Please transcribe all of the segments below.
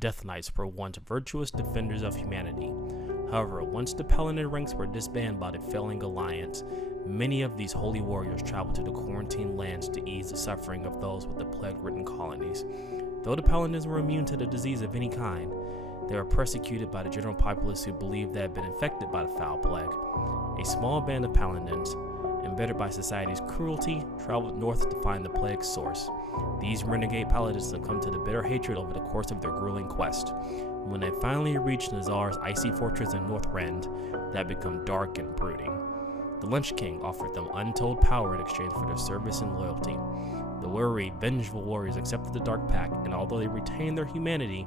Deathknights were once virtuous defenders of humanity. However, once the paladin ranks were disbanded by the failing alliance, many of these holy warriors traveled to the quarantine lands to ease the suffering of those with the plague-ridden colonies. Though the paladins were immune to the disease of any kind, they were persecuted by the general populace who believed they had been infected by the foul plague. A small band of paladins, embittered by society's cruelty, traveled north to find the plague's source. These renegade paladins succumbed to the bitter hatred over the course of their grueling quest. When they finally reached Nazar's icy fortress in North Rend, that had become dark and brooding. The Lynch King offered them untold power in exchange for their service and loyalty. The weary, vengeful warriors accepted the Dark Pact, and although they retained their humanity,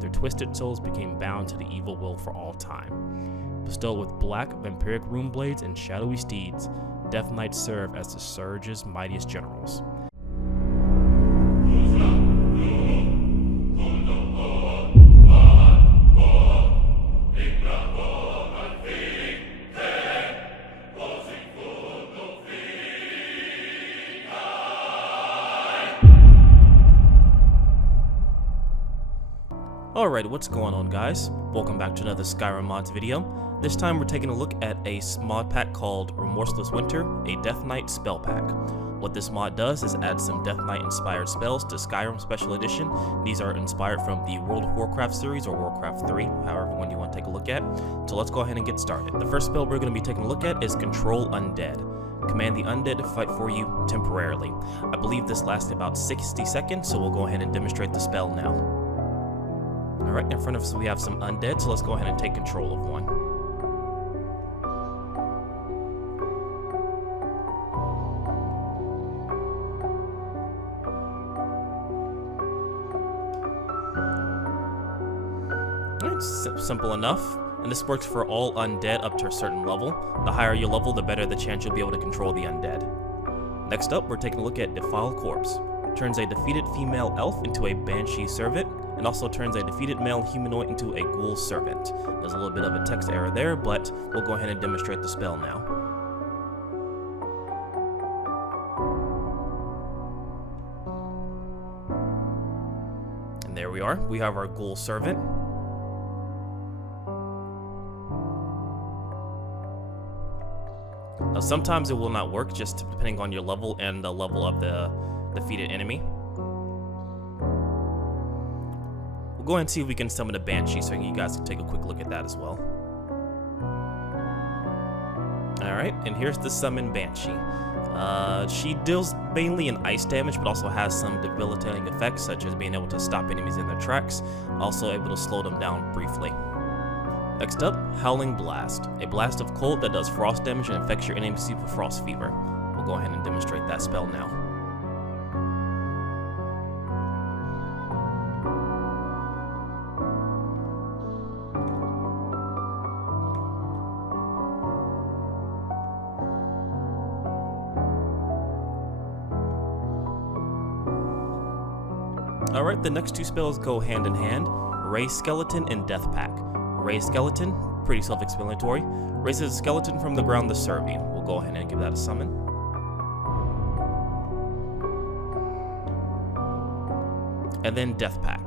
their twisted souls became bound to the evil will for all time. Bestowed with black, vampiric rune blades and shadowy steeds, Deathknights serve as the Surge's mightiest generals. Alright, what's going on, guys? Welcome back to another Skyrim mods video. This time we're taking a look at a mod pack called Remorseless Winter, a Deathknight spell pack. What this mod does is add some Deathknight inspired spells to Skyrim Special Edition. These are inspired from the World of Warcraft series, or Warcraft 3, however one you want to take a look at. So let's go ahead and get started. The first spell we're going to be taking a look at is Control Undead. Command the undead to fight for you temporarily. I believe this lasts about 60 seconds, so we'll go ahead and demonstrate the spell now. Alright, in front of us we have some undead, so let's go ahead and take control of one. Alright, simple enough. And this works for all undead up to a certain level. The higher your level, the better the chance you'll be able to control the undead. Next up, we're taking a look at Defiled Corpse. Turns a defeated female elf into a banshee servant, and also turns a defeated male humanoid into a ghoul servant. There's a little bit of a text error there, but we'll go ahead and demonstrate the spell now. And there we are. We have our ghoul servant. Now, sometimes it will not work, just depending on your level and the level of the defeated enemy. We'll go ahead and see if we can summon a Banshee so you guys can take a quick look at that as well. Alright, and here's the summon Banshee. She deals mainly in ice damage, but also has some debilitating effects, such as being able to stop enemies in their tracks, also able to slow them down briefly. Next up, Howling Blast. A blast of cold that does frost damage and infects your enemies with frost fever. We'll go ahead and demonstrate that spell now. Alright, the next two spells go hand in hand, Raise Skeleton and Death Pack. Raise Skeleton, pretty self-explanatory, raises a skeleton from the ground to serve you. We'll go ahead and give that a summon. And then Death Pack.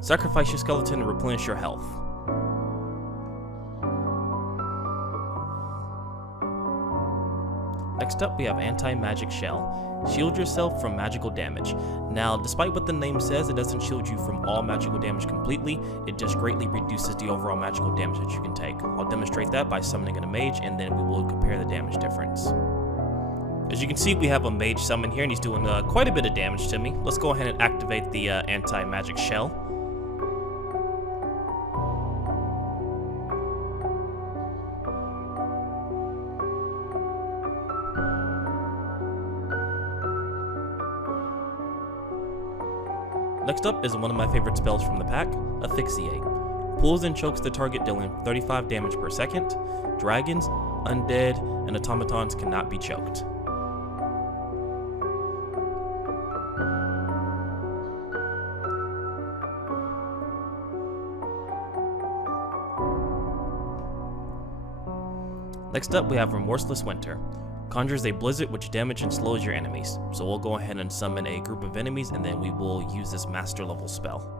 Sacrifice your skeleton and replenish your health. Next up, we have Antimagic Shell. Shield yourself from magical damage. Now, despite what the name says, it doesn't shield you from all magical damage completely. It just greatly reduces the overall magical damage that you can take. I'll demonstrate that by summoning a mage, and then we will compare the damage difference. As you can see, we have a mage summon here, and he's doing quite a bit of damage to me. Let's go ahead and activate the Antimagic Shell. Next up is one of my favorite spells from the pack, Asphyxiate. Pulls and chokes the target, dealing 35 damage per second. Dragons, undead, and automatons cannot be choked. Next up, we have Remorseless Winter. Conjures a blizzard which damage and slows your enemies. So we'll go ahead and summon a group of enemies, and then we will use this master level spell.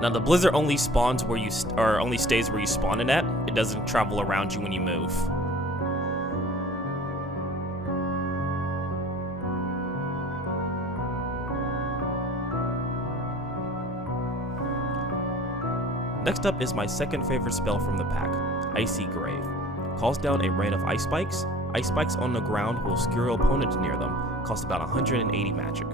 Now the blizzard only spawns where you only stays where you spawn it at. It doesn't travel around you when you move. Next up is my second favorite spell from the pack, Icy Grave. Calls down a rain of ice spikes. Ice spikes on the ground will skewer opponents near them. Cost about 180 magic.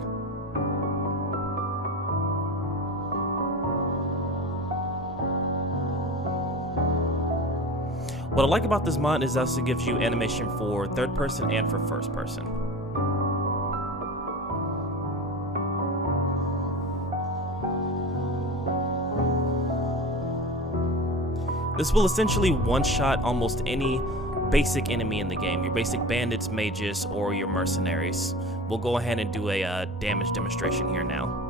What I like about this mod is that it gives you animation for third person and for first person. This will essentially one-shot almost any basic enemy in the game, your basic bandits, mages, or your mercenaries. We'll go ahead and do a damage demonstration here now.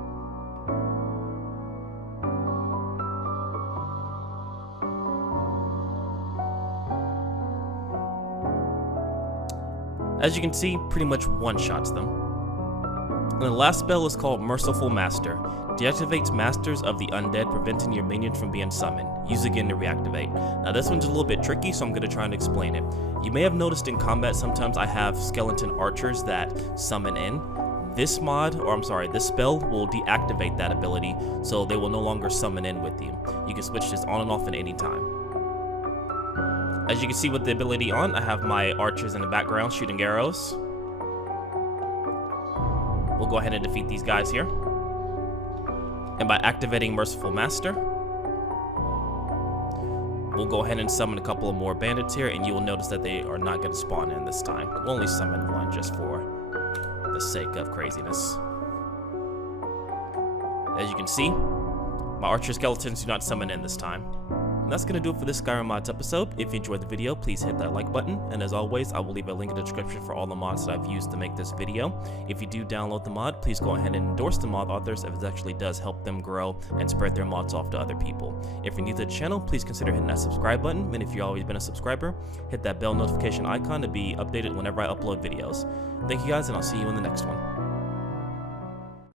As you can see, pretty much one-shots them. And the last spell is called Merciful Master. Deactivates Masters of the Undead, preventing your minions from being summoned. Use again to reactivate. Now this one's a little bit tricky, so I'm going to try and explain it. You may have noticed in combat sometimes I have skeleton archers that summon in. This spell will deactivate that ability, so they will no longer summon in with you. You can switch this on and off at any time. As you can see with the ability on, I have my archers in the background shooting arrows. We'll go ahead and defeat these guys here. And by activating Merciful Master, we'll go ahead and summon a couple of more bandits here, and you will notice that they are not going to spawn in this time. We'll only summon one just for the sake of craziness. As you can see, my archer skeletons do not summon in this time. And that's going to do it for this Skyrim mods episode. If you enjoyed the video, please hit that like button. And as always, I will leave a link in the description for all the mods that I've used to make this video. If you do download the mod, please go ahead and endorse the mod authors if it actually does help them grow and spread their mods off to other people. If you're new to the channel, please consider hitting that subscribe button. And if you've always been a subscriber, hit that bell notification icon to be updated whenever I upload videos. Thank you guys, and I'll see you in the next one.